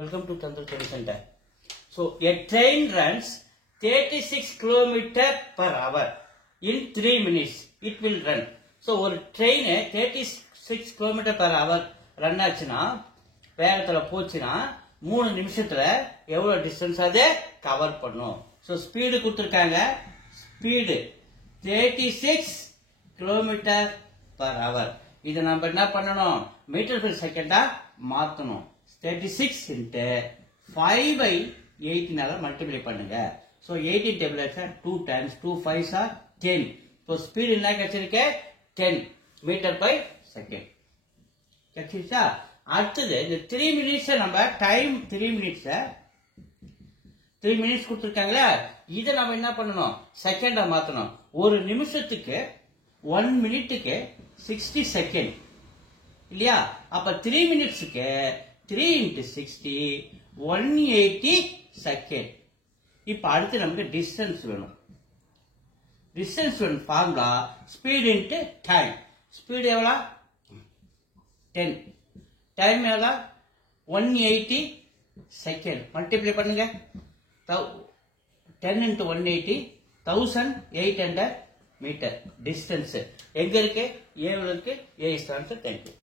Welcome to Tantra Training Center. So, a train runs 36 km per hour in 3 minutes. It will run. So, ஒரு train 36 km per hour run ஆச்சுன்னா வேகத்துல போச்சுன்னா 3 நிமிஷத்துல எவ்வளவு distance அது cover பண்ணும். So, speed கொடுத்திருக்காங்க. Speed 36 km per hour. இதை நம்ம என்ன பண்ணணும்? மீட்டர் per செகண்டா மாத்தணும். 36 into 5 by 8 நால மல்டிப்ளை பண்ணுங்க. So 18 டேபிள் ஆச்சா 2 times 2 5s are 10. So speed என்ன கிடைச்சிருக்கு? 10 மீட்டர் பை செகண்ட். கிடைச்சிருச்சா? அடுத்தது இந்த 3 மினிட்ஸ் நம்ம டைம் 3 மினிட்ஸ் கொடுத்திருக்காங்களா? இதை நம்ம என்ன பண்ணணும்? செகண்டா மாத்தணும். ஒரு நிமிஷத்துக்கு 1 மினிட்டுக்கு 60 செகண்ட் இல்லையா? அப்ப 3 மினிட்ஸ்க்கு 3 into 60 180 செகண்ட். இப்ப அடுத்து நமக்கு டிஸ்டன்ஸ் வேணும். டிஸ்டன்ஸ் வேணும் formula speed into time. Speed எவ்வளோ? 10. டைம் எவ்வளோ? 180 செகண்ட். மல்டிப்ளை பண்ணுங்க. 10 into 180 1800 மீட்டர். டிஸ்டன்ஸ் எங்க இருக்கு? ஏ இருக்கு. ஏ இஸ் ஆன்சர். தேங்க்யூ.